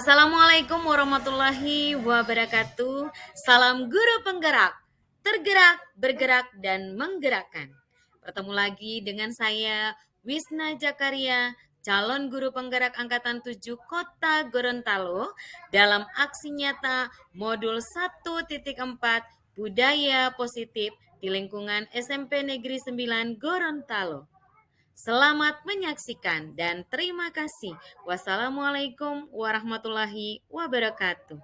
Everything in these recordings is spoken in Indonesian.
Assalamualaikum warahmatullahi wabarakatuh. Salam guru penggerak, tergerak, bergerak, dan menggerakkan. Bertemu lagi dengan saya, Wisna Jakaria, calon guru penggerak Angkatan 7 Kota Gorontalo dalam aksi nyata modul 1.4 Budaya Positif di lingkungan SMP Negeri 9 Gorontalo. Selamat menyaksikan dan terima kasih. Wassalamualaikum warahmatullahi wabarakatuh.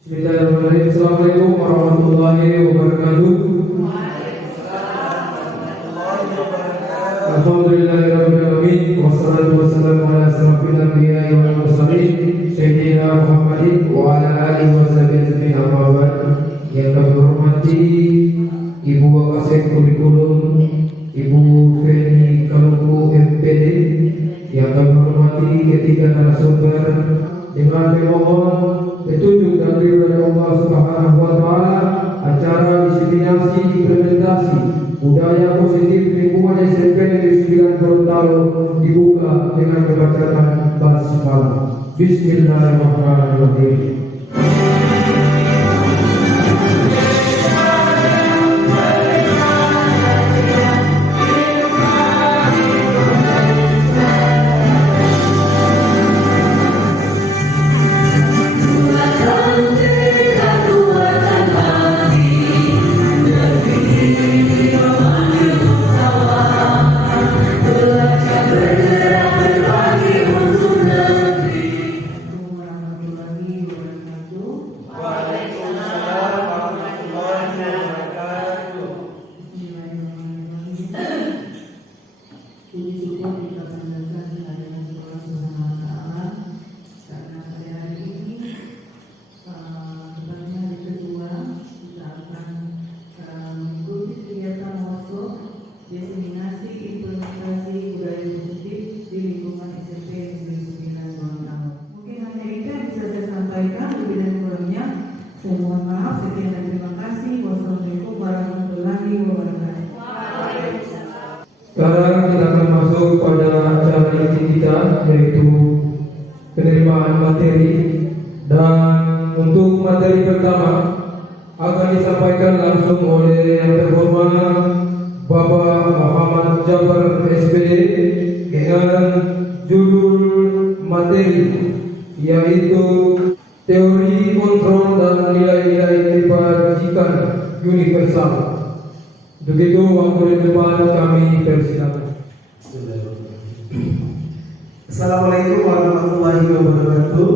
Bismillahirrahmanirrahim. Assalamualaikum warahmatullahi wabarakatuh. Alhamdulillahirabbil alamin wassalatu wassalamu ala asyrafil anbiya'i wal mursalin sayyidina Muhammadin wa ala alihi wa sahbihi amma ba'd. Yang kami hormati Ibu Wakasek Kurikulum, Ibu Feni Kalungku MPD, yang kami hormati ketiga narasumber, dengan memohon petunjuk dari Allah Subhanahu wa taala, acara diseminasi implementasi budaya positif lingkungan SMP Negeri 9 Gorontalo dibuka dengan pembacaan basmalah. Bismillahirrahmanirrahim. Saya mohon maaf, sekian dan terima kasih. Wassalamualaikum warahmatullahi wabarakatuh. Sekarang kita akan masuk pada acara inti kita, yaitu penerimaan materi. Dan untuk materi pertama akan disampaikan langsung oleh yang terhormat Bapak Muhammad Jabar SPD dengan judul materi yaitu teori kontrol dan nilai-nilai kebajikan universal. Untuk itu, waktu di depan kami persilakan. Assalamualaikum warahmatullahi wabarakatuh.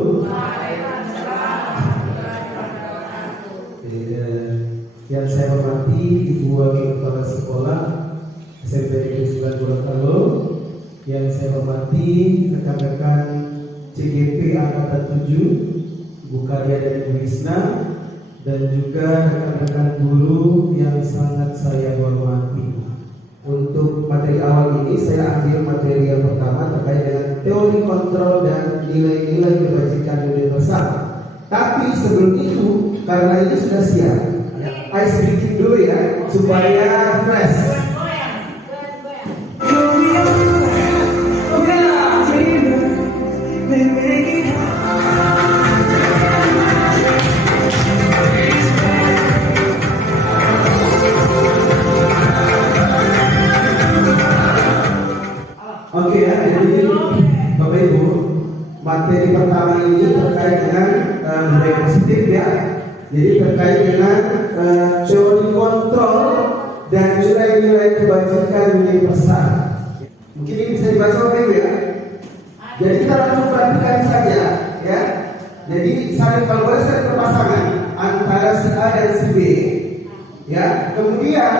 Yang saya hormati Ibu Wakil Kepala Sekolah SMP Negeri 9 Gorontalo, yang saya hormati rekan-rekan CGP Angkatan 7, Ibu Karya dan Ibu Wisna, dan juga rekan-rekan guru yang sangat saya hormati. Untuk materi awal ini saya ambil materi yang pertama terkait dengan teori kontrol dan nilai-nilai kebajikan universal. Tapi sebelum itu, karena ini sudah siap, ice breaking dulu ya, supaya fresh. Oke ya, jadi Bapak Ibu, materi pertama ini terkait dengan budaya positif ya. Jadi terkait dengan teori kontrol dan nilai-nilai kebajikan universal. Mungkin ini bisa dibaca Bapak Ibu ya. Jadi kita langsung perhatikan saja ya. Jadi saling kolaborasi berpasangan antara si A dan si B. Ya, kemudian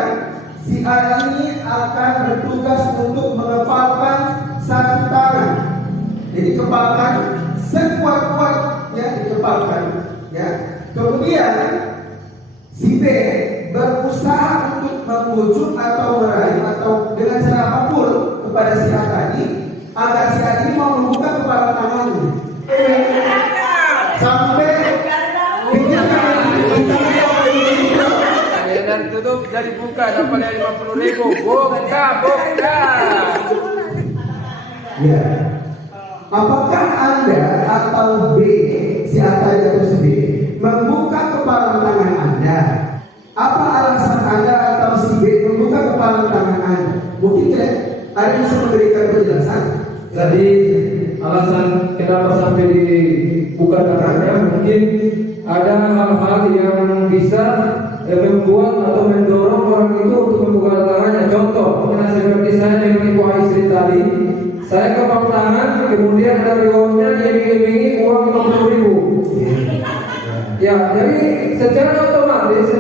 si A ini akan bertugas untuk mengepalkan satu tangan. Jadi kepalkan sekuat-kuat ya, dikepalkan ya. Kemudian si B berusaha untuk membujuk atau meraih atau dengan cara apapun kepada si A tadi agar si A ini mau membuka kepala tangannya sampai bikin tangan ini Buka. Ya. Apakah Anda atau B, si A tadi atau si B, membuka kepala tangan Anda? Apa alasan Anda atau si B membuka kepala tangan Anda? Mungkin tidak ada yang bisa memberikan penjelasan. Jadi alasan kenapa sampai dibuka tangannya mungkin ada hal-hal yang bisa membuat atau mendorong orang itu untuk membuka tangannya. Contoh, seperti saya dengan ibu istri tadi, saya ke bank tangan, kemudian ada rewardnya diiming-imingi uang 50.000. Ya, jadi secara otomatis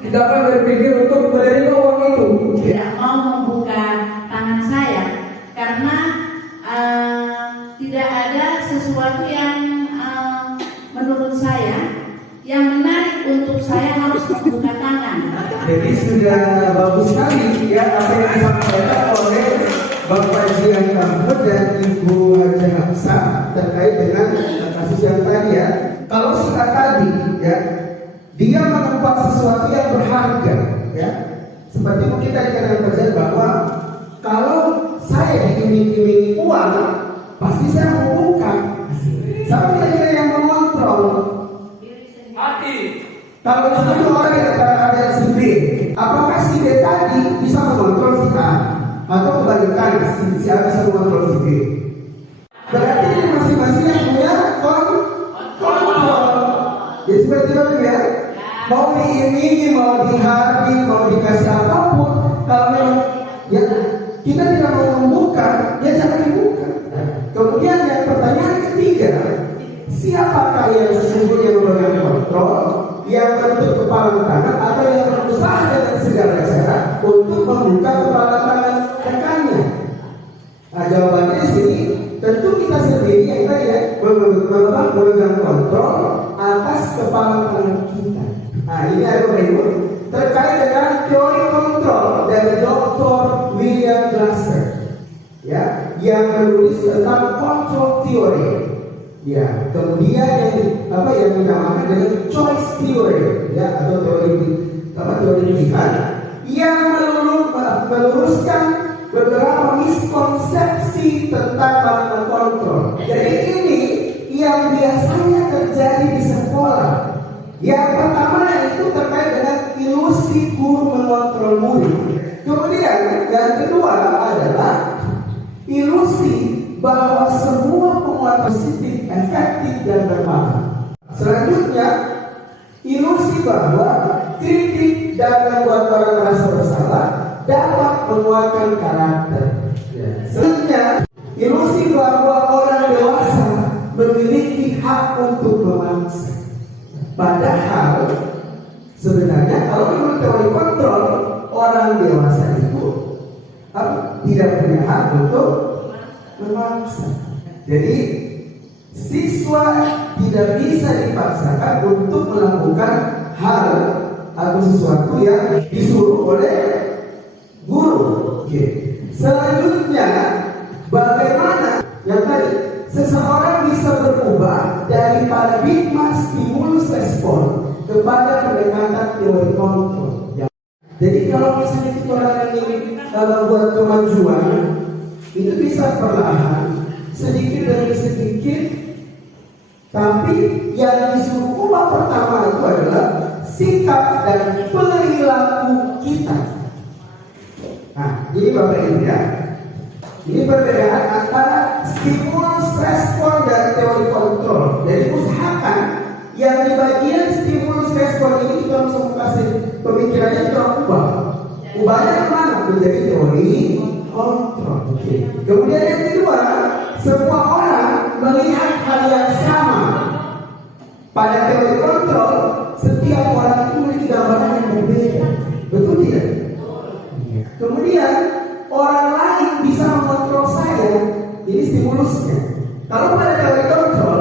kita akan berpikir untuk menerima uang itu. Tidak mau membuka tangan saya karena tidak ada sesuatu yang menurut saya yang menarik untuk saya harus membuka tangan. Jadi sudah bagus sekali ya apa yang disampaikan oleh Bapak Jian Mahmud dan Ibu Haja Hafsah terkait dengan kasus yang tadi ya. Kalau sudah tadi ya, dia mengempat sesuatu yang berharga ya. Seperti mungkin tadi kata Bapak bahwa kalau saya diiming-imingi uang, pasti saya mau buka. Sama kira-kira yang mengontrol. Hati. Kalau satu orang yang ada si B, apakah si B tadi bisa mengontrol si A? Atau kebalikan si A bisa mengontrol si B? Berarti ini masing-masing yang punya kontrol. Jadi seperti itu ya. Mau diimingi, mau dihargai, mau dikasih apapun, kalau memang ya kita tidak mau membuka, ya jangan dibuka. Kemudian yang pertanyaan ketiga, siapakah yang sesungguhnya memegang kontrol, yang bentuk kepala tangan atau yang berusaha dengan segala cara untuk membuka kepala tangan rekannya? Nah, jawabannya di sini tentu kita sendiri yang tadi ya memegang kontrol atas kepala tangan kita. Nah, ini ada berikut terkait dengan teori kontrol dari Dr. William Glasser, ya, yang menulis tentang control theory. Ya, kemudian yang dinamakan dengan choice theory, ya, atau teori pilihan yang meluruskan beberapa miskonsepsi tentang makna kontrol. Jadi ini yang biasanya terjadi di sekolah. Yang pertama itu terkait dengan ilusi guru mengontrol murid. Kemudian yang kedua adalah ilusi bahwa semua penguat positif efektif dan bermanfaat. Selanjutnya, ilusi bahwa kritik dan membuat orang merasa bersalah dapat menguatkan karakter. Selanjutnya, ilusi bahwa orang dewasa memiliki hak untuk memaksa. Padahal sebenarnya kalau menurut teori kontrol, orang dewasa itu tidak punya hak untuk memaksa. Jadi siswa tidak bisa dipaksakan untuk melakukan hal atau sesuatu yang disuruh oleh guru. Oke. Selanjutnya, bagaimana yang tadi seseorang bisa berubah dari paradigma stimulus respon kepada pendekatan teori kontrol. Ya. Jadi kalau misalnya kita orang ingin buat kemajuan, itu bisa perlahan, sedikit demi sedikit. Tapi yang disuruh ubah pertama itu adalah sikap dan perilaku kita. Nah, ini Bapak Ibu ya. Ini perbedaan antara stimulus respon dan teori kontrol. Jadi usahakan yang di bagian stimulus respon ini kita harus kasih pemikirannya kita ubah. Ubahnya kemana? Menjadi teori kontrol. Oke. Kemudian yang kedua, semua orang melihat hal yang sama. Pada teori kontrol, setiap orang itu memiliki gambaran yang berbeda. Betul tidak? Kemudian orang lain bisa mengontrol saya. Ini stimulusnya. Kalau pada teori kontrol,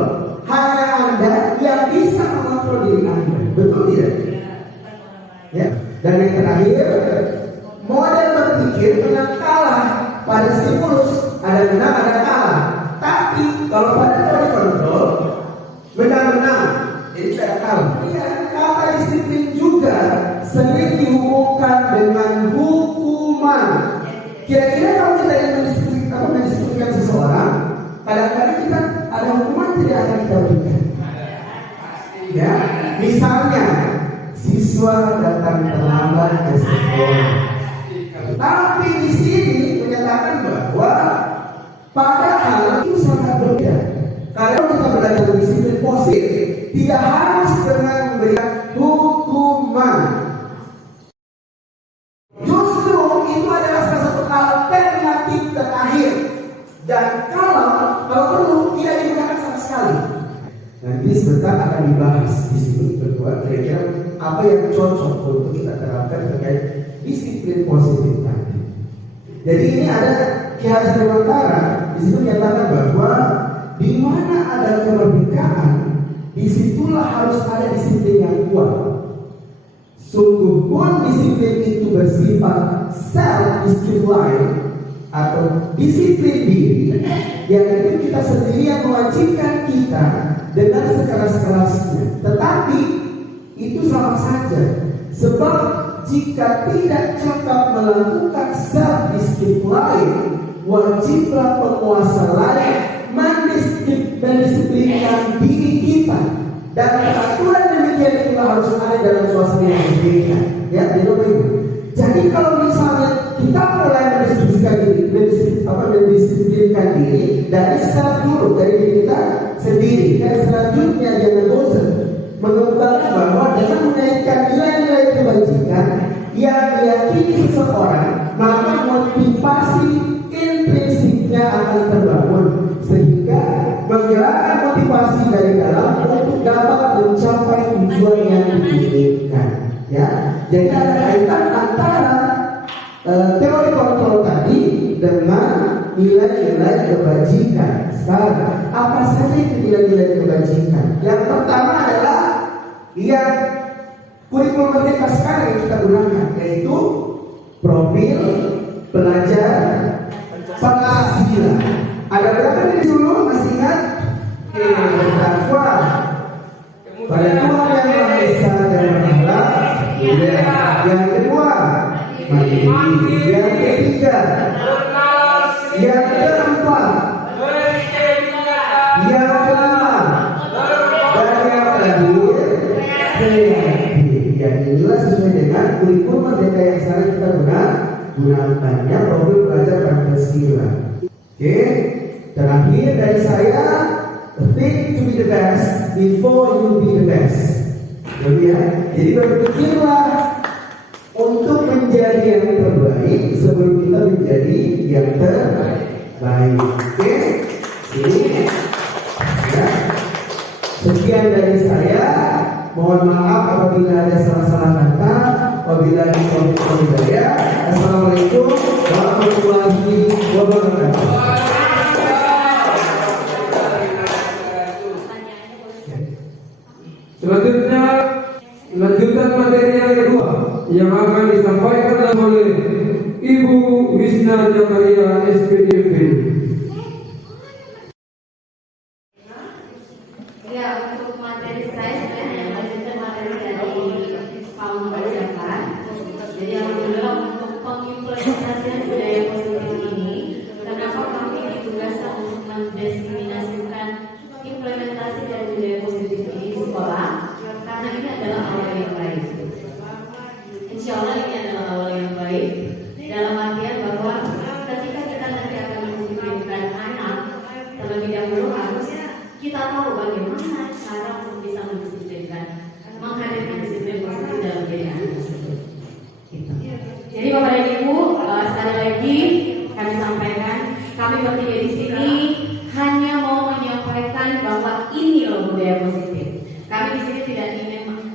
hanya Anda yang bisa mengontrol diri Anda. Betul tidak? Ya. Dan yang terakhir, model berpikir menang kalah. Pada stimulus ada menang, ada kalah. Tapi kalau pada teori kontrol, menang-menang, jadi tidak kalah. Kata disiplin juga sering dihubungkan dengan buku Kira-kira kalau kita ingin mendiskusikan seseorang, kadang-kadang kita ada hukuman tidak akan kita berikan. Ya, misalnya siswa datang terlambat ke sekolah. Tapi di sini menyatakan bahwa padahal itu sangat berbeda. Kalau kita belajar disiplin positif, tidak harus dengan memberikan hukuman. Justru itu adalah salah satu alternatif terakhir. Dan kalau perlu tidak digunakan sama sekali. Nanti sebentar akan dibahas di sini berdua kira-kira apa yang cocok untuk kita terapkan terkait disiplin positif tadi. Jadi ini ada Ki Hajar Dewantara di situ menyatakan bahwa di mana ada kemerdekaan, disitulah harus ada disiplin yang kuat. Sungguh pun disiplin itu bersifat self-discipline atau disiplin diri, yang itu kita sendiri yang mewajibkan kita dengan sekeras-kerasnya. Tetapi itu sama saja, sebab jika tidak cepat melakukan self-discipline, wajiblah penguasa lain mendisiplinkan diri kita. Dan peraturan demikian itulah harus ada dalam suasana yang berbeda. Ya, jadi kalau misalnya kita mulai mendisiplinkan diri dari self dulu, dari diri kita sendiri, dan selanjutnya jangan bosan mengembangkan bahwa dengan menaikkan nilai-nilai kebajikan yang diyakini seseorang, maka motivasi intrinsiknya akan terbangun sehingga menggerakkan motivasi dari dalam untuk dapat mencapai tujuan yang diinginkan. Ya, jadi ada kaitan antara teori kontrol tadi dengan nilai-nilai kebajikan. Sekarang, apa saja itu nilai-nilai kebajikan? Yang pertama adalah yang kurikulum merdeka sekarang yang kita gunakan, yaitu profil pelajar Pancasila. Ada berapa nih dulu? Masih ingat? Bertakwa pada Tuhan yang Maha Esa dan Maha Esa. Yang kedua, mandiri. Yang ketiga, yang keempat, yang kelima, dan yang terakhir, kreatif. Yang inilah sesuai dengan kurikulum merdeka yang sekarang kita gunakannya profil pelajar Pancasila. Oke, terakhir dari saya, think to be the best before you be the best. Jadi berpikirlah untuk menjadi yang terbaik sebelum kita menjadi yang terbaik. Oke, jadi ya, sekian dari saya. Mohon maaf apabila ada salah-salah kata. Wabillahi taufiq wal hidayah. Assalamualaikum warahmatullahi wabarakatuh. Selanjutnya, lanjutan materi yang kedua yang akan disampaikan oleh Ibu Wisna Jakaria SPDP. Ya, untuk materi saya sebenarnya melanjutkan materi dari Pak Muhammad. Jadi alhamdulillah untuk pengimplementasian budaya positif ini, kenapa kami ditugaskan untuk mendiseminasikan implementasi dari budaya positif ini di sekolah? Karena ini adalah awal yang baik. Insya Allah ini adalah awal yang baik dalam artian bahwa ketika kita nanti akan mendisiplinkan anak, terlebih dahulu harus kita tahu bagaimana cara untuk bisa mendisiplinkan, menghadirkan disiplin positif dalam diri anak tersebut. Gitu. Jadi Bapak dan Ibu, sekali lagi kami sampaikan, kami bertiga di sini hanya mau menyampaikan bahwa ini loh budaya positif. Kami di sini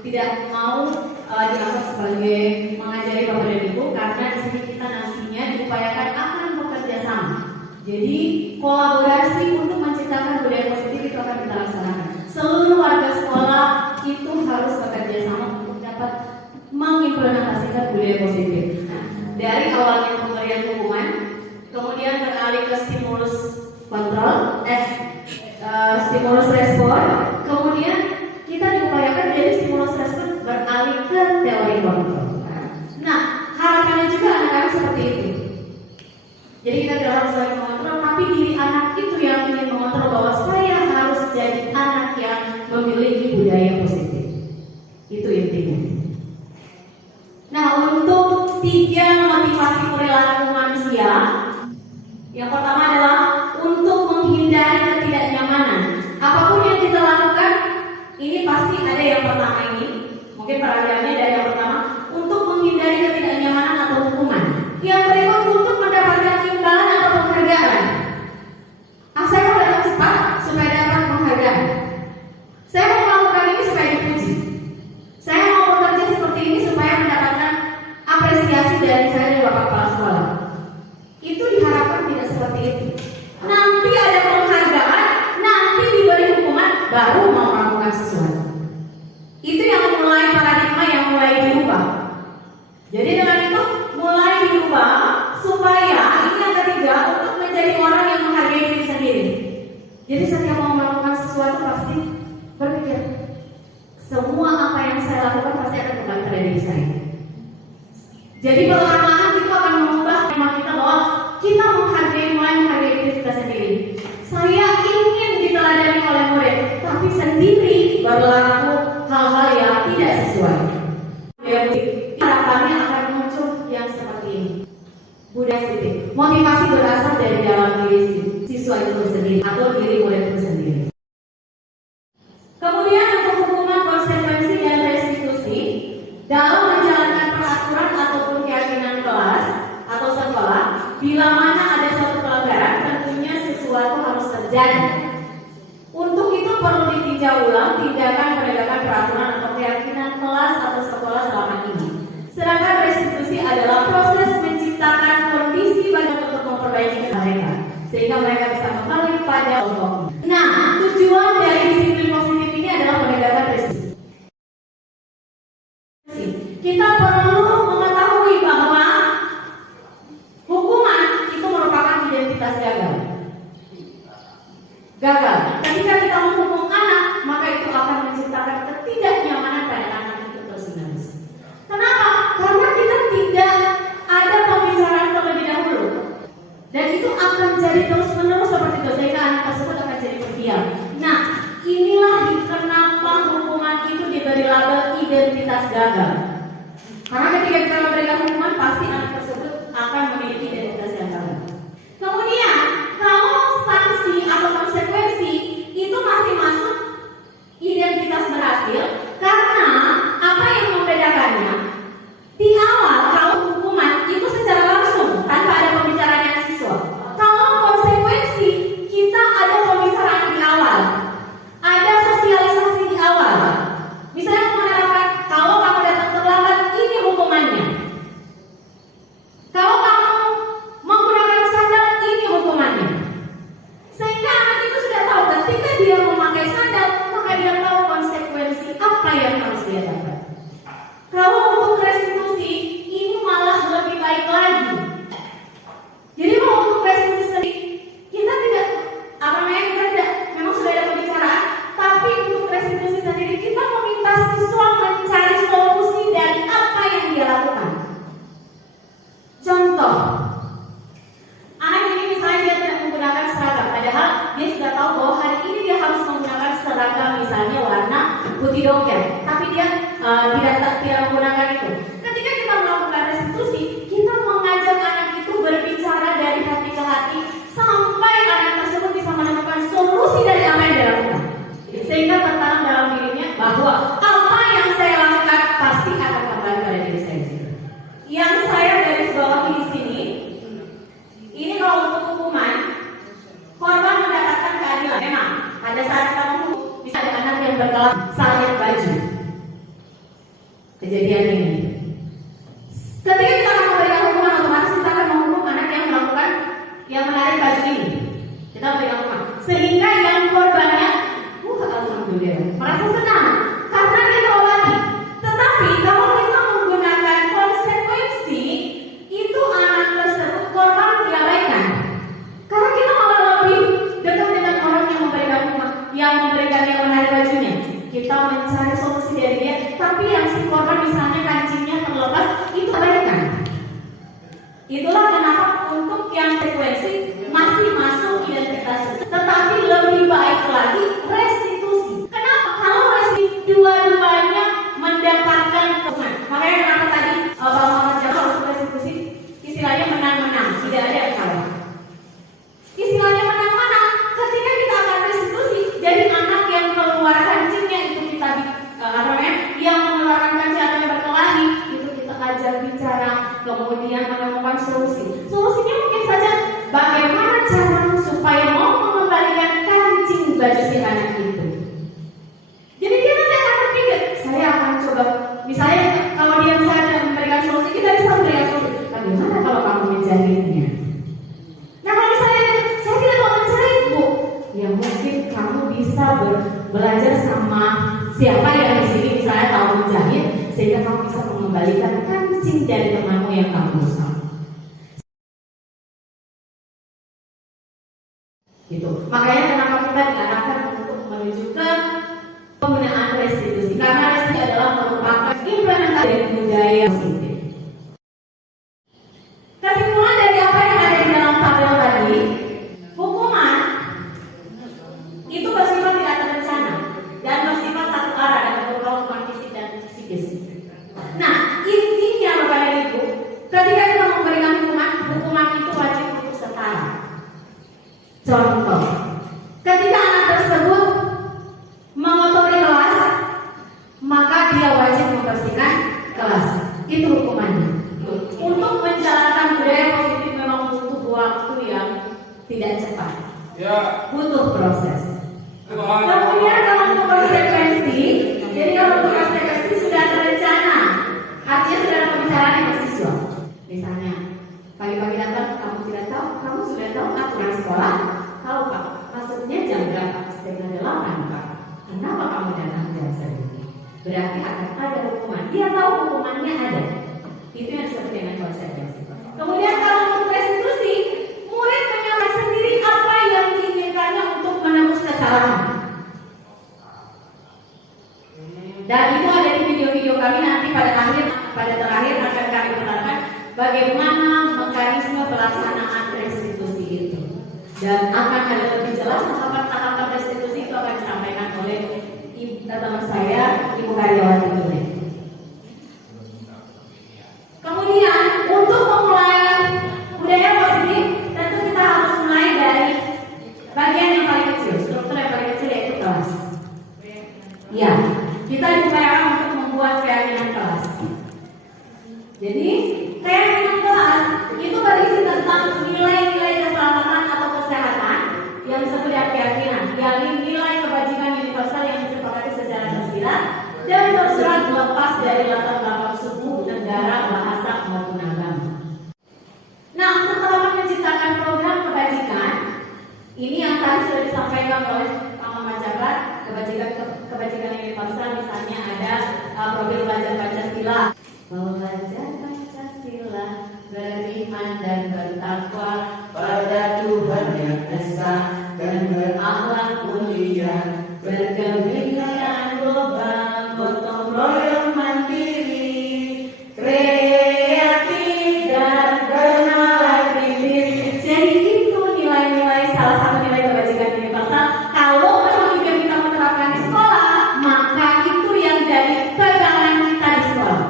tidak mau dianggap sebagai mengajari Bapak dan Ibu, karena di sini kita nantinya diupayakan akan bekerja sama. Jadi kolaborasi untuk menciptakan budaya positif itu akan kita laksanakan. Seluruh warga sekolah itu harus bekerja sama untuk dapat mengimplementasikan budaya positif. Nah, dari awalnya pemberian hukuman, kemudian beralih ke stimulus kontrol, stimulus respon, kemudian kita diupayakan dari stimulus respon beralih ke teori kontrol. Nah, harapannya juga anak-anak seperti itu. Jadi kita tidak harus saling mengontrol, tapi diri anak itu yang ingin mengontrol bahwa saya harus jadi anak yang memiliki budaya positif. Itu intinya. Nah, untuk 3 motivasi perilaku manusia, yang pertama adalah untuk menghindari ketidaknyamanan. Apapun yang kita lakukan, ini pasti ada yang pertama ini. Mungkin peralihannya dari yang pertama, untuk menghindari ketidaknyamanan atau hukuman. Yang berikut untuk mendapatkan imbalan atau penghargaan. Saya mau datang cepat supaya dapat penghargaan. Saya mau melakukan ini supaya dipuji. Saya mau bekerja seperti ini supaya mendapatkan apresiasi dari saya dan Bapak Kepala Sekolah. Itu diharapkan tidak seperti itu. Nanti ada penghargaan, nanti diberi hukuman, baru mau melakukan sesuatu. Itu yang mulai paradigma yang mulai dirubah. Jadi dengan itu mulai dirubah supaya ini yang ketiga untuk menjadi orang yang menghargai diri sendiri. Jadi setiap mau melakukan sesuatu pasti berpikir semua apa yang saya lakukan pasti akan kembali pada diri saya. Jadi perlahan-lahan itu akan mengubah tema kita bahwa kita mulai menghargai diri kita sendiri. Saya ingin diteladani oleh murid, tapi sendiri berlaku hal-hal yang tidak sesuai. Harapannya akan muncul yang seperti ini. Budaya positif. Motivasi berasal dari dalam diri siswa itu sendiri atau diri murid itu sendiri. Kemudian untuk hukuman, konsekuensi dan restitusi dalam menjalankan peraturan ataupun keyakinan kelas atau sekolah, bila mana ada suatu pelanggaran, tentunya sesuatu harus terjadi. Untuk itu perlu ditinjau ulang tindakan penegakan peraturan atau keyakinan kelas atau sekolah selama ini. Sedangkan restitusi adalah proses menciptakan kondisi bagi untuk memperbaiki mereka, sehingga mereka bisa kembali pada kelompok. Nah, tujuan dari disiplin positif ini adalah penegakan restitusi. Kita perlu mengetahui bahwa hukuman itu merupakan identitas gagal. Ketika kita menghukum anak, maka itu akan menciptakan ketidaknyamanan pada anak itu terus-menerus. Kenapa? Karena kita tidak ada pembicaraan terlebih dahulu, dan itu akan jadi terus-menerus seperti itu, sehingga anak tersebut akan jadi pendiam. Nah, inilah kenapa hukuman itu diberi label identitas gagal. Karena ketika kita memberikan hukuman, pasti anak tersebut akan memiliki identitas yang gagal. Kemudian, kalau sanksi atau konsekuensi itu masih masuk identitas berhasil, karena apa yang membedakannya? Di awal, kalau hukuman itu secara langsung tanpa ada pembicaraan dengan siswa. Kalau konsekuensi, kita ada pembicaraan di awal, ada sosialisasi di awal. Misalnya menerapkan, kalau kamu datang terlambat, ini hukumannya. Kalau kamu menggunakan sandal, ini hukumannya. Sehingga anak itu sudah tahu ketika dia memakai sandal, maka dia tahu konsekuensi apa yang harus dia dapat. Kalau untuk restitusi, ini malah lebih baik lagi. Jadi mau untuk restitusi sendiri, kita tidak, kita tidak, memang sudah ada pembicaraan, tapi untuk restitusi sendiri kita meminta siswa mencari solusi dari apa yang dia lakukan. Contoh, anak ini misalnya dia tidak menggunakan seragam, padahal dia sudah tahu bahwa hari ini dia harus menggunakan seragam misalnya warna putih doker, tapi dia tidak menggunakan itu. Ketika kita melakukan restitusi, kita mengajak anak itu berbicara dari hati ke hati sampai anak tersebut bisa menemukan solusi dari apa yang dia lakukan, sehingga tertanam dalam dirinya bahwa apa yang saya lakukan pasti akan kembali pada diri saya juga. Yang saya garis bawahi di sini, ini kalau untuk hukuman, korban mendapatkan keadilan. Memang pada saat kita menghukum, bisa ada anak yang berkelah salin baju. Kejadian ini. Ketika kita akan memberikan hukuman, otomatis kita akan menghukum anak yang melakukan, yang menarik baju ini. Kita memberikan hukuman, sehingga yang korbannya, alhamdulillah, merasa senang karena dia terobati. Tetapi kalau kita menggunakan konsekuensi, itu anak tersebut korban diabaikan. Karena kita malah lebih dekat dengan orang yang memberikan hukuman, yang menarik bajunya. Kita mencari solusi dari dia, tapi yang si korban misalnya kancingnya terlepas, itu abaikan. Itulah kenapa untuk yang frekuensi masih masuk identitas, tetapi lebih baik lagi restitusi. Kenapa? Kalau restitusi dua-duanya mendapatkan keuntungan. Makanya kenapa tadi Pak Muhammad Jamal untuk restitusi istilahnya menang-menang, tidak ada yang kalah. Istilahnya menang-menang ketika kita akan restitusi, jadi anak yang keluar kancingnya itu kita yang mengeluarkan kancing atau yang berkelahi itu kita ajak bicara, kemudian menemukan solusi. Solusinya mungkin saja bagaimana cara supaya mau mengembalikan kancing baju si anak itu. Jadi dia nanti akan berpikir, saya akan coba. Misalnya kalau dia misalnya memberikan solusi, kita bisa memberikan solusi. Bagaimana kalau kamu menjahitnya? Nah kalau misalnya saya tidak mau menjahit, Bu, ya mungkin kamu bisa belajar sama siapa yang di sini misalnya tahu menjahit, sehingga kamu bisa mengembalikan kancing dari temanmu yang kamu rusak. Gitu. Makanya kenapa kita diarahkan untuk menuju ke penggunaan restitusi, karena restitusi adalah merupakan implementasi dari budaya positif. Kesimpulan dari apa yang ada di dalam tabel tadi, hukuman itu bersifat tidak terencana dan bersifat satu arah dan berupa hukuman fisik dan psikis. Nah, intinya Bapak dan Ibu, ketika kita memberikan hukuman itu wajib untuk setara. Contoh, ketika anak tersebut mengotori kelas, maka dia wajib membersihkan kelas. Itu hukumannya. Untuk menjalankan budaya positif memang butuh waktu yang tidak cepat. Butuh proses. Kemudian kalau untuk konsekuensi, jadi kalau untuk konsekuensi sudah terencana, artinya sudah ada pembicaraan dengan siswa. Misalnya, pagi-pagi datang, kamu tidak tahu, kamu sudah tahu aturan sekolah? Tahu Pak, maksudnya jam berapa? 7:30 Pak. Kenapa kamu datang jam segini? Berarti akan ada hukuman. Dia tahu hukumannya ada. Itu yang disebut dengan konsekuensi. Kemudian kalau untuk restitusi, murid menyampaikan sendiri apa yang diinginkannya untuk menebus kesalahan. Dan itu ada di video-video kami nanti pada terakhir akan kami terangkan bagaimana mekanisme pelaksanaan restitusi itu. Dan akan ada lebih jelas tahapan restitusi itu akan disampaikan oleh teman saya, Ibu Karyawati ini. Kemudian untuk memulai budaya positif, tentu kita harus mulai dari bagian yang paling kecil, struktur yang paling kecil yaitu kelas. Ya, kita diupayakan untuk membuat keyakinan kelas. Jadi keyakinan kelas itu berisi tentang nilai-nilai keselamatan atau kesehatan yang disebut dengan keyakinan, yakni nilai kebajikan universal yang disepakati secara tersirat dan tersurat lepas dari latar belakang suku, negara, bahasa maupun agama. Nah, untuk tahapan menciptakan program kebajikan, ini yang tadi sudah disampaikan oleh Pak Muhammad Jabar, kebajikan universal, misalnya ada program belajar Pancasila. Belajar Pancasila, beriman dan bertakwa pada Tuhan yang Esa dan berakhlak mulia, berkebudayaan global, gotong royong mandiri, kreatif dan bernalar kritis. Jadi itu nilai-nilai, salah satu nilai kebajikan universal. Kalau memang itu yang kita menerapkan di sekolah, maka itu yang jadi pegangan kita di sekolah.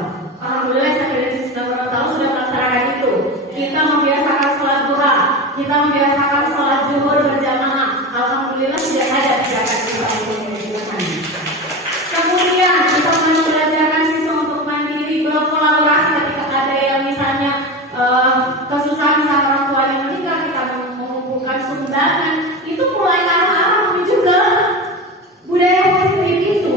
Alhamdulillah sampai dari 90 tahun sudah melaksanakan itu. Kita membiasakan sholat duha, kita membiasakan sholat zuhur berjamaah. Alhamdulillah tidak ada tindakan kita untuk menunjukkan. Kemudian kita belajarkan siswa untuk mandiri, berkolaborasi ketika ada yang misalnya kesusahan saat orang tuanya meninggal, kita mengumpulkan sumbangan. Itu mulai arah-arah menuju ke budaya positif itu.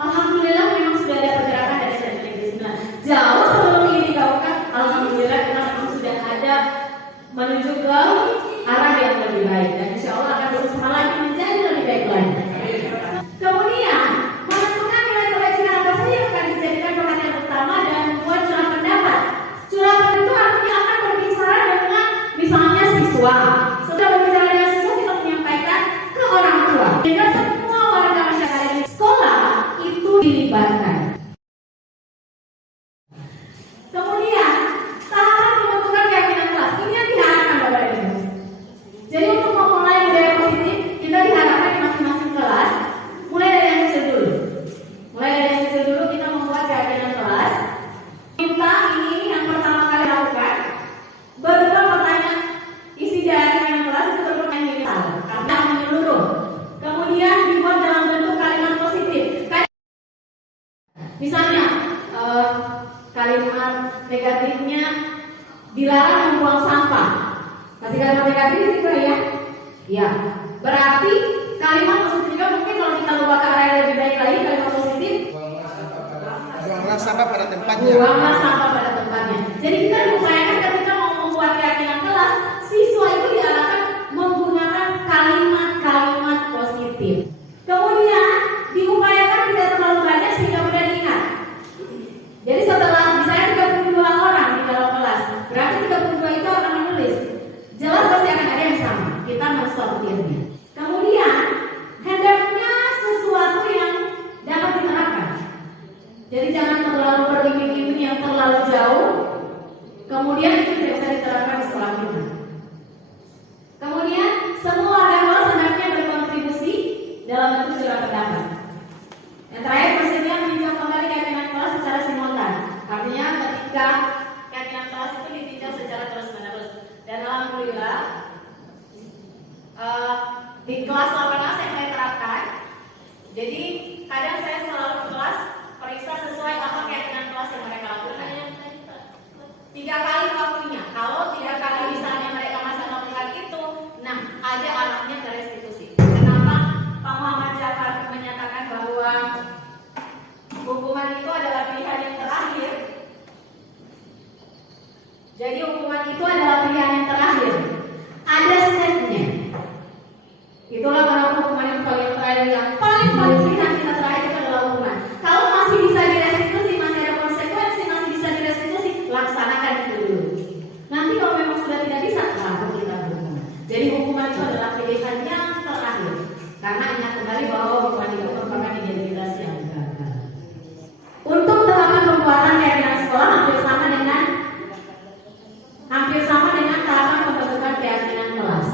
Alhamdulillah memang sudah ada pergerakan dari tahun 2009. Jauh sebelum ini digaungkan, alhamdulillah kita memang sudah ada menuju ke arah yang lebih baik, dan insya Allah akan berusaha lagi menjadi lebih baik lagi. Kemudian menentukan nilai kebajikan apa saja yang akan dijadikan perhatian utama dan membuat curah pendapat. Curah pendapat itu artinya akan berbicara dengan misalnya siswa. Setelah berbicara dengan siswa, kita menyampaikan ke orang tua. Sehingga semua warga masyarakat di sekolah itu dilibatkan. Kemudian tahapan pembentukan keyakinan kelas. Ini yang Segala Merdeka ini juga ya. Ya, berarti kalimat positif juga mungkin kalau kita ubah ke arah yang lebih baik lagi, kalimat positif Buanglah sampah pada tempatnya. buanglah sampah pada tempatnya. Jadi kita diupayakan ketika mau membuat keyakinan kelas, siswa itu diarahkan menggunakan kalimat-kalimat positif. Kemudian diupayakan tidak terlalu banyak sehingga mudah diingat. Jadi setelah misalnya 32 orang di dalam kelas, berarti 32 itu akan menulis. Jelas pasti akan ada yang sama. Kita mensortirnya. Kemudian hendaknya sesuatu yang dapat diterapkan. Jadi jangan terlalu beriming-iming yang terlalu jauh. Kemudian itu tidak bisa diterapkan di sekolah kita. Kemudian semua warga kelas hendaknya berkontribusi dalam bentuk surat pendapat. Yang terakhir, bersedia meninjau kembali keyakinan kelas secara simultan. Artinya ketika keyakinan kelas itu ditinjau secara terus-menerus. Dan alhamdulillah di kelas 18 yang saya terapkan. Jadi kadang saya selalu ke kelas periksa sesuai apa keyakinan kelas yang mereka lakukan. 3 kali waktunya. Kalau 3 kali misalnya mereka masih melakukan itu, nah ada arahnya ke restitusi. Kenapa Pak Muhammad Jafar menyatakan bahwa hukuman itu adalah pilihan yang terakhir? Jadi hukuman itu adalah pilihan yang terakhir. Ada stepnya. Itulah kenapa hukuman itu paling terakhir, yang paling pilihan kita terakhir itu adalah hukuman. Kalau masih bisa direstitusi, masih ada konsekuensi, masih bisa direstitusi, laksanakan itu dulu. Nanti kalau memang sudah tidak bisa, baru kita hukuman. Jadi hukuman itu adalah pilihan yang terakhir. Karena ingat kembali bahwa hukuman itu merupakan identitas yang gagal. Untuk tahapan pembuatan keyakinan sekolah hampir sama dengan tahapan pembentukan keyakinan kelas.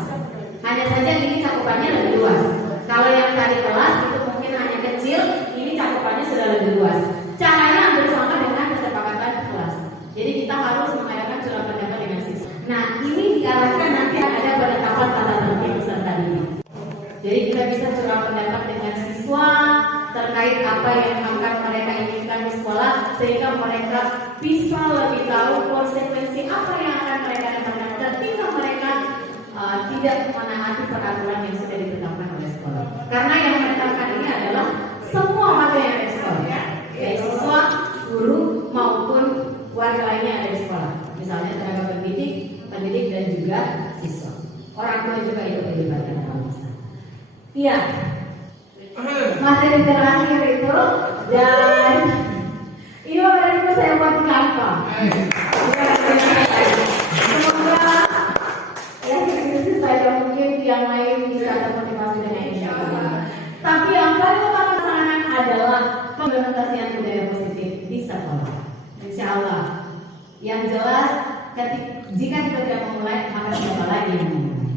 Hanya saja ini cakupannya lebih luas. Kalau yang tadi kelas itu mungkin hanya kecil, ini cakupannya sudah lebih luas. Caranya hampir sama dengan kesepakatan kelas. Jadi kita harus mengadakan surat pendapat dengan siswa. Nah, ini diarahkan nanti ada penetapan tata tertib peserta didik. Jadi kita bisa surat pendapat dengan siswa terkait apa yang akan mereka inginkan di sekolah, sehingga mereka bisa lebih tahu konsekuensi apa yang akan mereka dapatkan ketika mereka tidak menaati peraturan yang sudah ditetapkan oleh sekolah. Karena yang menetapkan ini adalah semua warga yang ada di sekolah, baik siswa, guru maupun warga lainnya yang ada di sekolah. Misalnya tenaga pendidik dan juga siswa. Orang tua juga itu dilibatkan dalam masa. Iya. Materi terakhir itu, dan ini materi saya buat di kantor. Semoga ya sedikit saja mungkin yang lain bisa termotivasi dengan ini. Tapi yang paling utama tantangan adalah pengimplementasian budaya positif di sekolah. Insya Allah. Yang jelas, jika kita tidak memulai, maka siapa lagi yang memulai?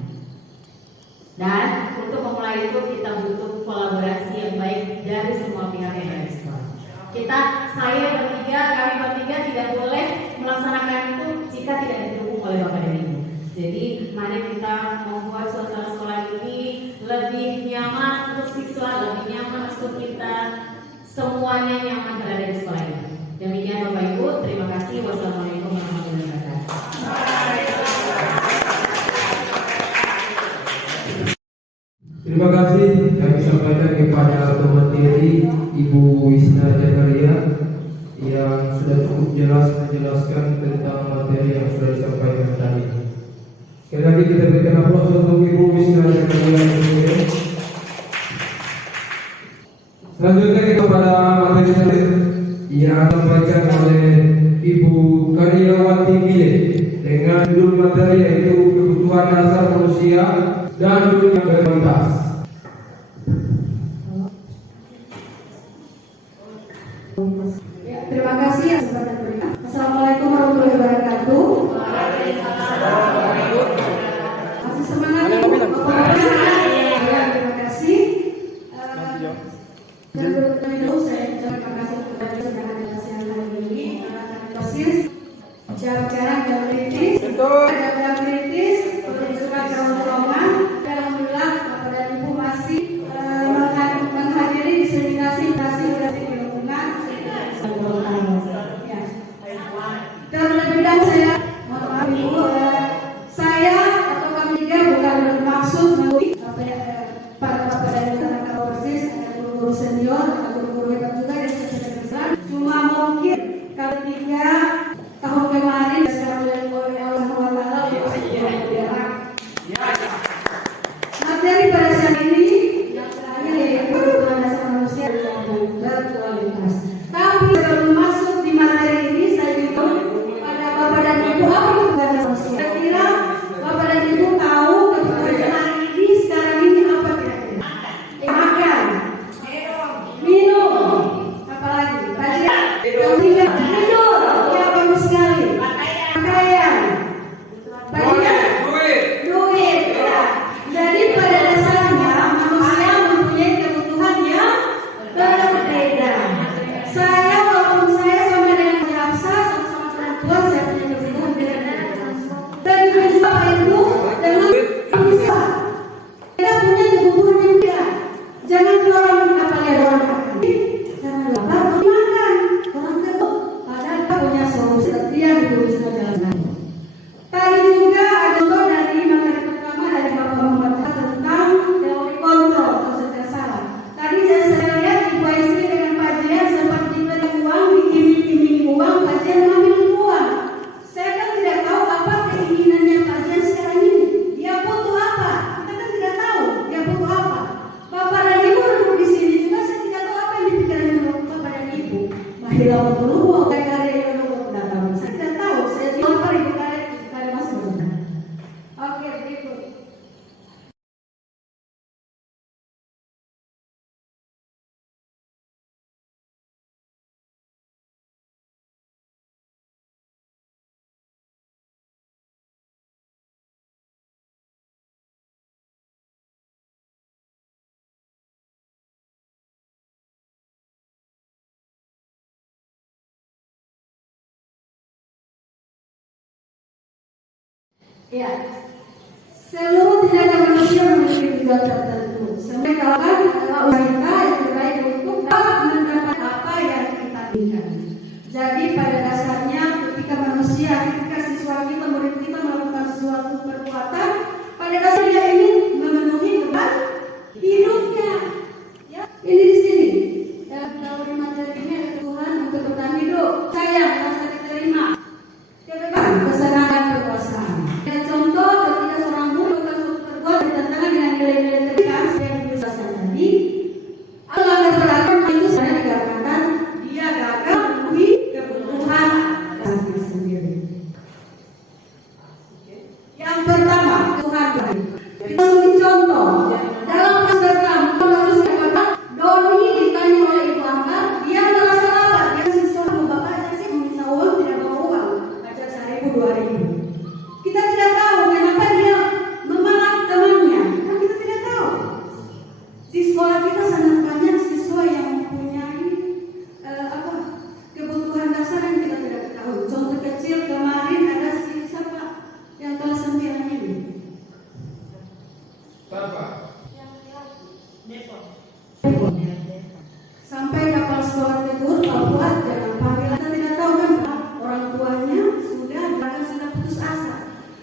Dan untuk memulai itu kita butuh kolaborasi yang baik dari semua pihak yang ada di sekolah. Kami bertiga tidak boleh melaksanakan itu jika tidak didukung oleh Bapak dan Ibu. Jadi mari kita membuat suasana sekolah ini lebih nyaman untuk siswa, lebih nyaman untuk kita, semuanya nyaman berada di sekolah ini. Demikian Bapak Ibu, terima kasih. Wassalamualaikum warahmatullahi wabarakatuh. Terima kasih kami sampaikan kepada pemateri Ibu Wisna Jakaria yang sudah cukup jelas menjelaskan tentang materi yang sudah disampaikan tadi. Sekali lagi kita berikan aplaus untuk Ibu Wisna Jakaria. Selanjutnya kita pada materi yang disampaikan oleh Ibu Karyawati Bile dengan judul materi yaitu kebutuhan dasar manusia dan dunia berkualitas. Ya, terima kasih yang sudah diberikan. Assalamualaikum warahmatullahi wabarakatuh. Masih semangat Bapak-Bapak. Ya, terima kasih. Dan berikutnya saya terima kasih kepada sudah hadir siang hari ini. Persis jarak-jarak dan kritis, kritis, pertunjukan kaum-kauman. Alhamdulillah Bapak dan Ya, seluruh tindakan manusia memiliki tujuan tertentu. Semua kawan adalah usaha kita yang terbaik untuk dapat mendapat apa yang kita inginkan. Jadi pada dasarnya ketika siswa kita, murid kita melakukan suatu perbuatan, pada dasarnya dia ingin memenuhi beban hidupnya. Ya, ini di sini. Ya, kalau di materi ini ada Tuhan untuk bertahan hidup. Saya merasa diterima. Kebebasan, kesenangan, kekuasaan. Dan contoh ketika seorang guru melakukan suatu perbuatan bertentangan dengan nilai-nilai terdekat yang dijelaskan tadi, melanggar peraturan itu sebenarnya dikarenakan dia gagal memenuhi kebutuhan dirinya sendiri. Yang pertama, Tuhan baik. Kita beri contoh dalam Instagram, Doni ditanya oleh ibu angkat, dia merasa lapar, dia siswa bapak saya meminta uang, tidak bawa uang, ajak 1.000 2.000. Kita tidak tahu kenapa dia memalak temannya, kan kita tidak tahu. Di sekolah kita sangat banyak siswa yang mempunyai kebutuhan dasar yang kita tidak tahu. Contoh kecil kemarin ada siapa yang kelas 9 ini. Bapak. Sampai kapal sekolah tegur, Pak Fuad jangan panggil. Kita tidak tahu kan orang tuanya bahkan sudah putus asa.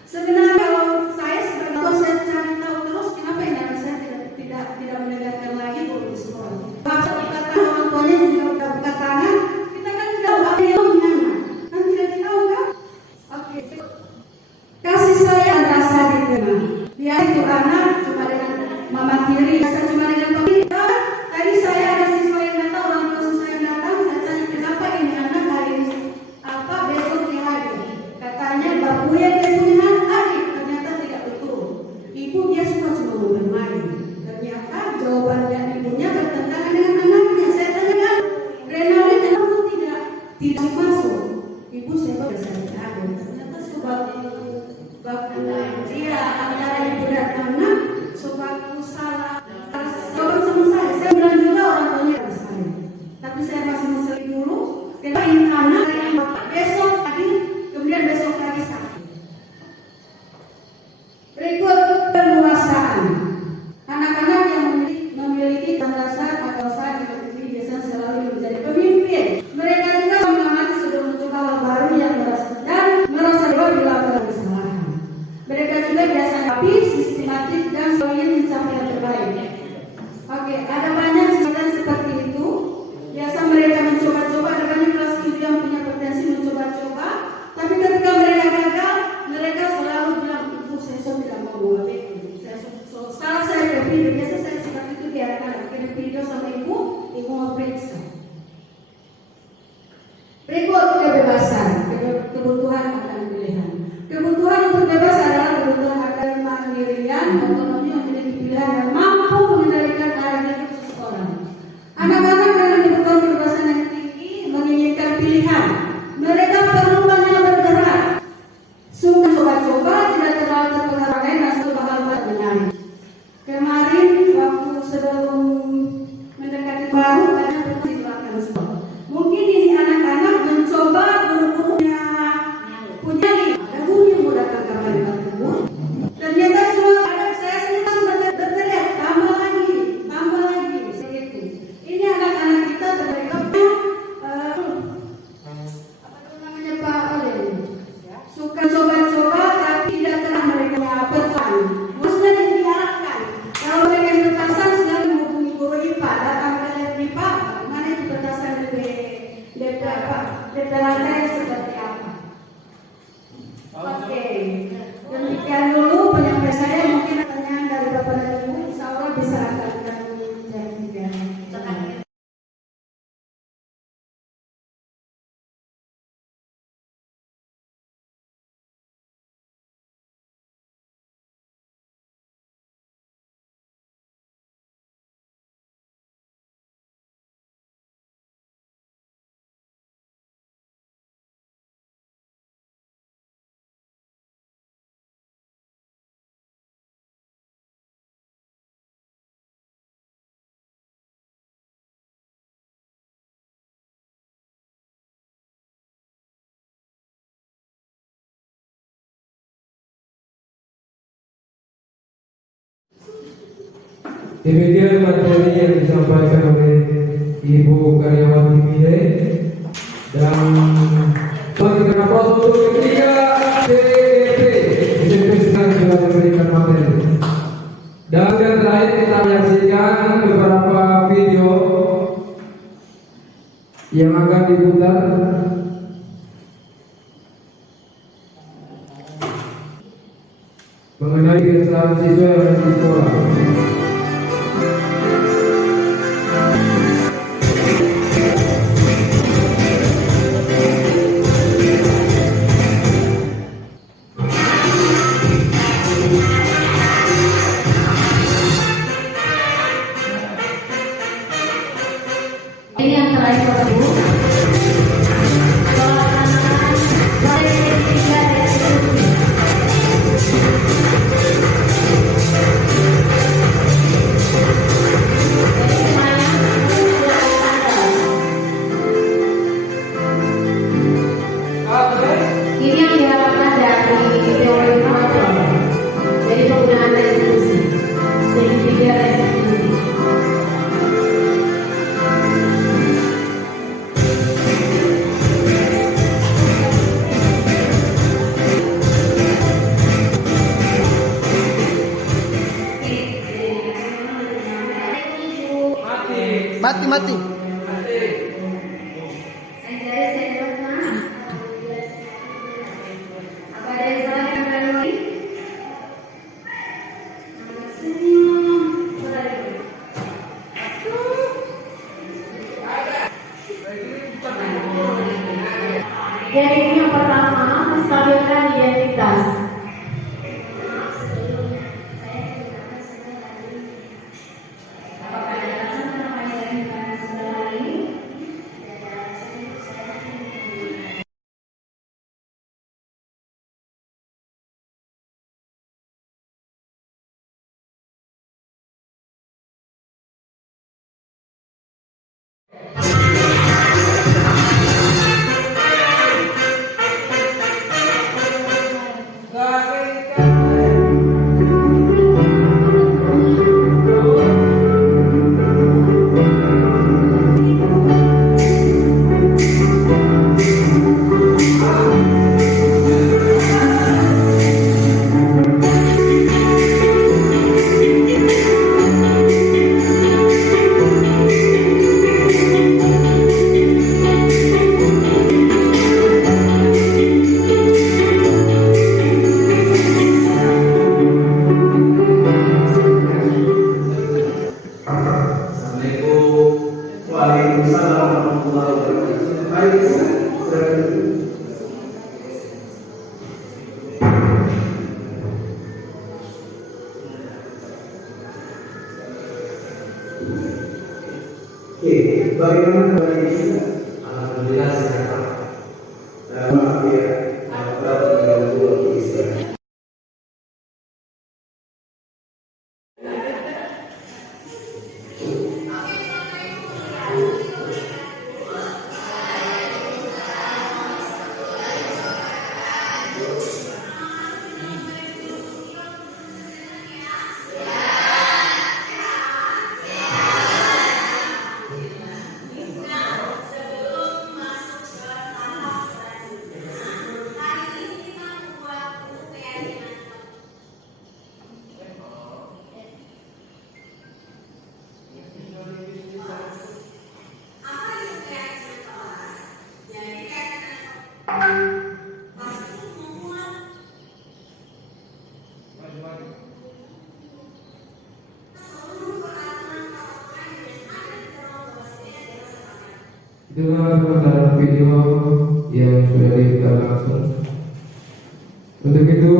Sebenarnya kalau saya sebagai tua saya cari tahu terus kenapa ini anak saya tidak mendengarkan lagi guru di sekolah. Bahasa kata orang tuanya juga sudah buka tangan, kita kan tidak tahu apa yang menanya, kan tidak tahu kan? Oke. Kasih sayang rasa diterima. Dia itu anak cuma dengan mama tiri, cuma dengan pemerintah. Tadi saya ada siswa yang datang, orang tua siswa yang datang, saya tanya kenapa ini anak hari ini besok dia hadir. Katanya bapunya dia punya adik, ternyata tidak betul. Ibu dia suka cuma mau bermain. Ternyata jawabannya ibunya bertentangan dengan anaknya. Saya tanya kan, Renaldi kenapa tidak masuk? Ibu saya baru saya ada. Ternyata sebab dia antara ibu dan anak sebab salah. Saya bilang juga orang tuanya ada saya. Tapi saya masih mencari dulu. Kenapa ini anak yang besok tadi, kemudian besok lagi sakit. Berikut penguasaan. Anak-anak yang memiliki dasar atau saat yang biasanya selalu menjadi pemimpin. Mereka juga mengamati sudah mencoba hal baru yang merasa bahwa dilakukan kesalahan. Mereka juga biasanya tapi sistematik dan selalu ingin mencapai yang terbaik. Oke, ada banyak cerita seperti itu. Biasa mereka mencoba-coba, ada banyak kelas 7 yang punya potensi mencoba-coba. Tapi ketika mereka gagal, mereka selalu bilang, ibu saya tidak mau buat itu. Salah saya ke video, biasa saya seperti itu biarkan. Kirim video sama ibu mau periksa. Berikut kebebasan, kebutuhan akan pilihan. Kebutuhan untuk bebas adalah kebutuhan akan kemandirian, otonomi, memiliki pilihan dan mampu mengendalikan arah hidup Demikian materi yang disampaikan oleh Ibu Karyawati Mile dan bagi kenapa untuk ketiga CDP sedang sudah memberikan materi. Dan yang terakhir kita menyaksikan beberapa video yang akan diputar mengenai keresahan siswa yang ada di sekolah. Ini yang terakhir Bapak Ibu. Pelaksanaan proyek ketiga restitusi. Jadi semuanya ini yang diharapkan dari teori penonton. Jadi penggunaan restitusi, segitiga restitusi. Mati. Apa ada yang salah dengan ini? Jadi yang pertama, stabilkan identitas. Bagaimana kalian bisa? Alhamdulillah sehat. Maaf ya, apa mengganggu istirahat. Itulah pemutaran video yang sudah diputar langsung. Untuk itu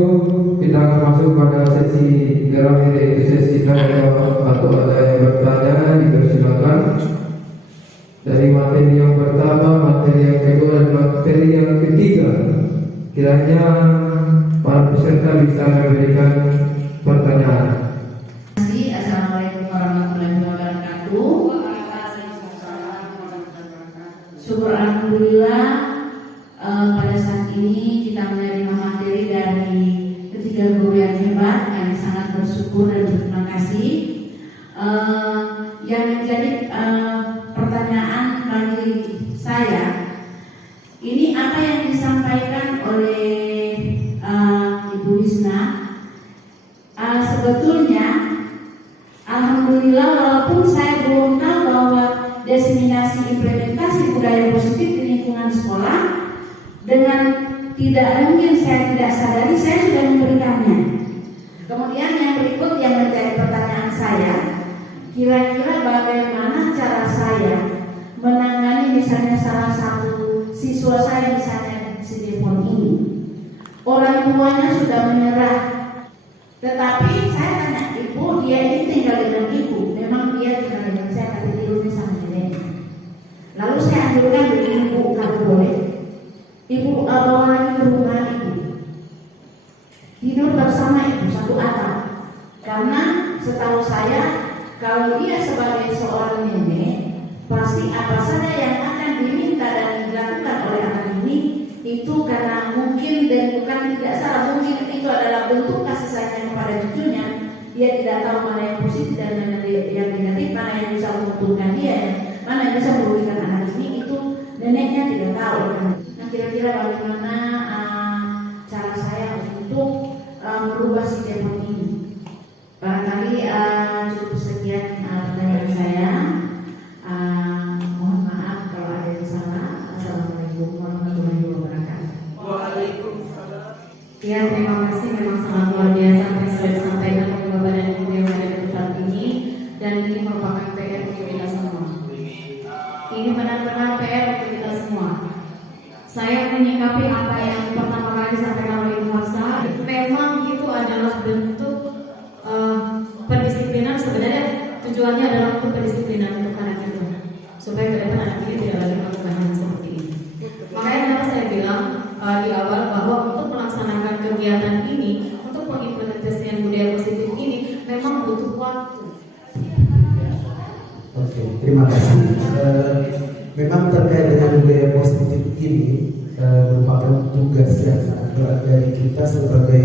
kita akan masuk pada sesi terakhir, yaitu sesi tanya atau ada yang bertanya dipersilakan. Dari materi yang pertama, materi yang kedua, dan materi yang ketiga, kiranya para peserta bisa memberikan pertanyaan. Assalamualaikum warahmatullahi wabarakatuh. Syukur alhamdulillah pada saat ini kita menerima materi dari ketiga guru yang hebat. Kami sangat bersyukur dan berterima kasih. Yang menjadi pertanyaan bagi saya, ini apa yang disampaikan oleh Ibu Wisna. Sebetulnya alhamdulillah, walaupun saya belum tahu bahwa diseminasi implementasi budaya positif di lingkungan sekolah, dengan tidak mungkin saya tidak sadari saya sudah memberikannya. Kemudian yang berikut yang menjadi pertanyaan saya, kira-kira bagaimana cara saya menangani misalnya salah satu siswa saya misalnya si Devon ini, orang tuanya sudah menyerah, tetapi saya tanya, ibu dia ini tinggal dengan ibu, memang dia tinggal dengan saya tapi tidurnya sama neneknya. Lalu saya anjurkan dari ibu, kalau boleh ibu bawa lagi ke rumah ibu, tidur bersama ibu satu atap, karena setahu saya kalau dia sebagai seorang nenek, pasti apa saja yang akan diminta dan dilakukan oleh anak ini itu karena mungkin dan bukan tidak salah, mungkin itu adalah bentuk kasih sayang kepada cucunya. Dia tidak tahu mana yang positif dan mana yang negatif, mana yang bisa menguntungkan dia, mana yang bisa merugikan anak ini, itu neneknya tidak tahu. Nah, kira-kira bagaimana cara saya untuk merubah si Devon ini? Barangkali cukup sekian pertanyaan saya. Mohon maaf kalau ada yang salah. Assalamualaikum warahmatullahi wabarakatuh. Waalaikumsalam. Ya, terima kasih, memang sangat luar biasa apa yang sudah disampaikan oleh Bapak dan Ibu yang ada di tempat ini, dan ini merupakan PR untuk kita semua. Ini benar-benar PR untuk kita semua. Saya menyikapi apa yang pertama kali disampaikan oleh Ibu Hafsa, memang itu adalah bentuk pendisiplinan. Sebenarnya tujuannya adalah untuk pendisiplinan untuk anak itu, supaya ke depan anak ini tidak lagi melakukan hal seperti ini. Makanya kenapa saya bilang di awal bahwa untuk melaksanakan kegiatan ini, untuk pengimplementasian budaya positif ini memang butuh waktu. Oke, terima kasih. Memang terkait dengan budaya positif ini merupakan tugas yang sangat berat dari kita sebagai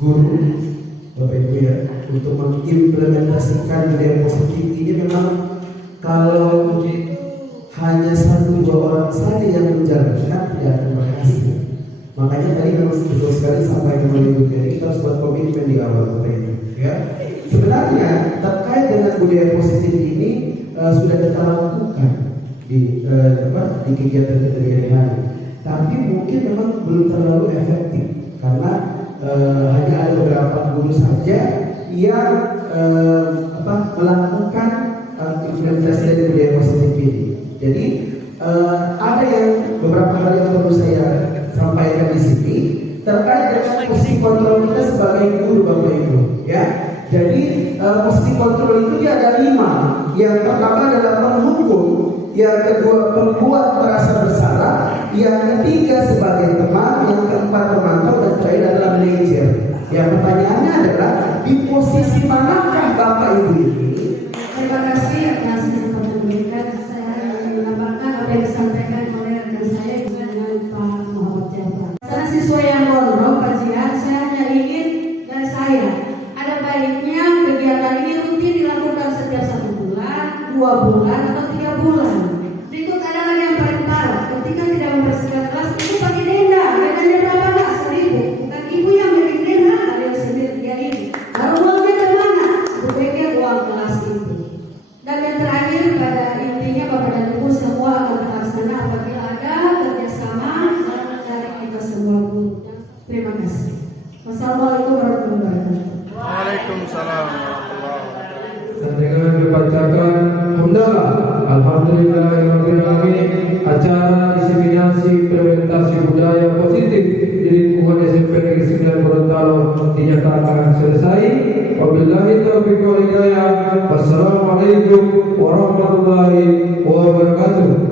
guru, Bapak Ibu ya, untuk mengimplementasikan budaya positif ini. Memang kalau hanya 1-2 orang saja yang menjalankan tidak akan berhasil. Makanya tadi memang betul sekali sampaikan oleh Ibu Ferry, kita harus buat komitmen di awal, Bapak Ibu ya. Sebenarnya terkait dengan budaya positif ini sudah kita lakukan di kegiatan hari, tapi mungkin memang belum terlalu efektif karena hanya ada beberapa guru saja yang melakukan implementasi dari budaya positif ini. Jadi ada yang beberapa hal yang perlu saya sampaikan di sini terkait dengan posisi kontrol kita sebagai guru, Bapak Ibu ya. Jadi posisi kontrol itu dia ada 5. Yang pertama adalah penghukum, yang kedua pembuat merasa bersalah, yang ketiga sebagai teman, yang keempat pemantau, dan terakhir adalah manajer. Yang pertanyaannya adalah di posisi manakah Bapak Ibu ini? Terima kasih atas kesempatan. Saya menambahkan apa yang disampaikan oleh rekan saya juga dengan Pak Muhammad Jafar. Karena siswa yang gondrong kajian, saya hanya ingin dari saya ada baiknya kegiatan ini rutin dilakukan setiap 1 bulan, 2 bulan, atau 3 bulan. Berikut adalah yang paling parah, ketika tidak membersihkan kelas, ibu pakai denda. Dendanya berapa nak? 1.000. Bukan ibu yang bikin denda, ada yang sendiri 3.000. Lalu uangnya kemana? Ibu pikir uang kelas itu. Dan yang terakhir, pada intinya Bapak dan Ibu semua akan terlaksana apabila ada kerjasama dari kita semua guru. Terima kasih. Wassalamualaikum warahmatullahi wabarakatuh. Waalaikumsalam warahmatullahi wabarakatuh. Dan dengan dibacakan hamdalah alhamdulillahirabbil alamin, acara diseminasi implementasi budaya positif di lingkungan SMP Negeri 9 Gorontalo dinyatakan selesai. Wabillahi taufiq wal hidayah. Wassalamualaikum warahmatullahi wabarakatuh.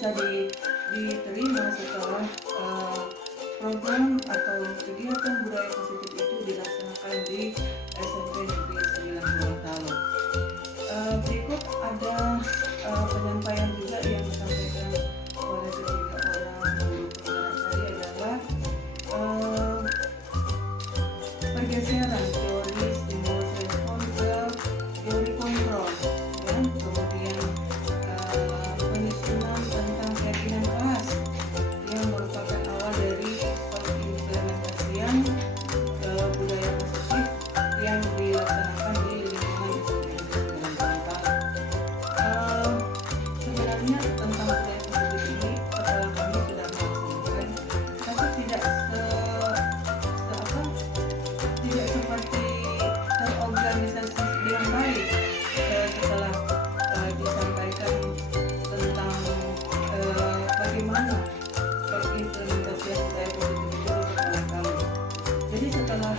bisa diterima setelah program atau kegiatan budaya positif itu dilaksanakan di SMP Negeri 9 Gorontalo. Berikut ada penyampaian juga yang disampaikan oleh ketiga orang guru penggerak tadi adalah pergeseran teori stimulus respon ke teori kontrol, ya. Kemudian penyusunan tentang keyakinan kelas yang merupakan awal dari pengimplementasian budaya positif yang dilaksanakan di lingkungan sebenarnya tentang budaya positif ini kepala kami sudah melaksanakan, tapi tidak tidak seperti terorganisasi dengan baik setelah disampaikan tentang bagaimana pengimplementasian budaya positif itu oleh kami. Jadi setelah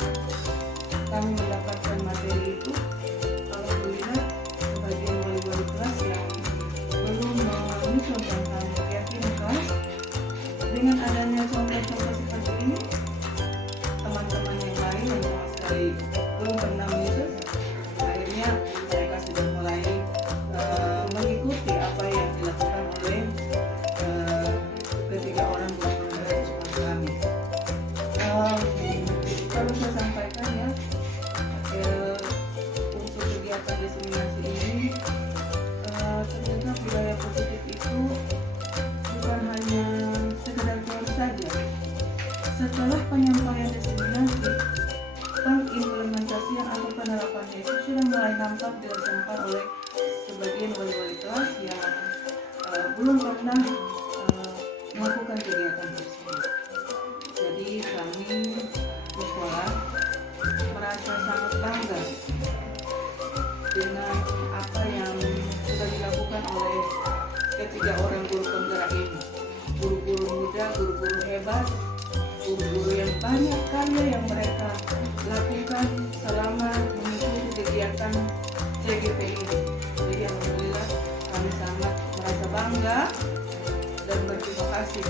kami mendapatkan materi itu, alhamdulillah sebagian wali-wali kelas yang belum menyusun tentang keyakinan kelas, dengan adanya contoh-contoh seperti ini, teman-teman yang lain yang sama sekali belum pernah menyusun, akhirnya mereka sudah mulai mengikuti apa yang dilakukan oleh ketiga orang guru penggerak sekolah kami. Perlu saya sampaikan ya, untuk kegiatan diseminasi ini ternyata budaya positif itu bukan hanya sekedar teori saja. Setelah penyampaian diseminasi, pengimplementasian atau penerapannya itu sudah mulai nampak dilaksanakan oleh sebagian wali-wali kelas yang belum pernah melakukan kegiatan tersebut. Jadi kami di sekolah merasa sangat bangga dengan apa yang sudah dilakukan oleh ketiga orang guru penggerak ini. Guru-guru muda, guru-guru hebat, guru-guru yang banyak karya yang mereka lakukan selama mengikuti kegiatan CGP ini. Jadi alhamdulillah kami sangat merasa bangga dan berterima kasih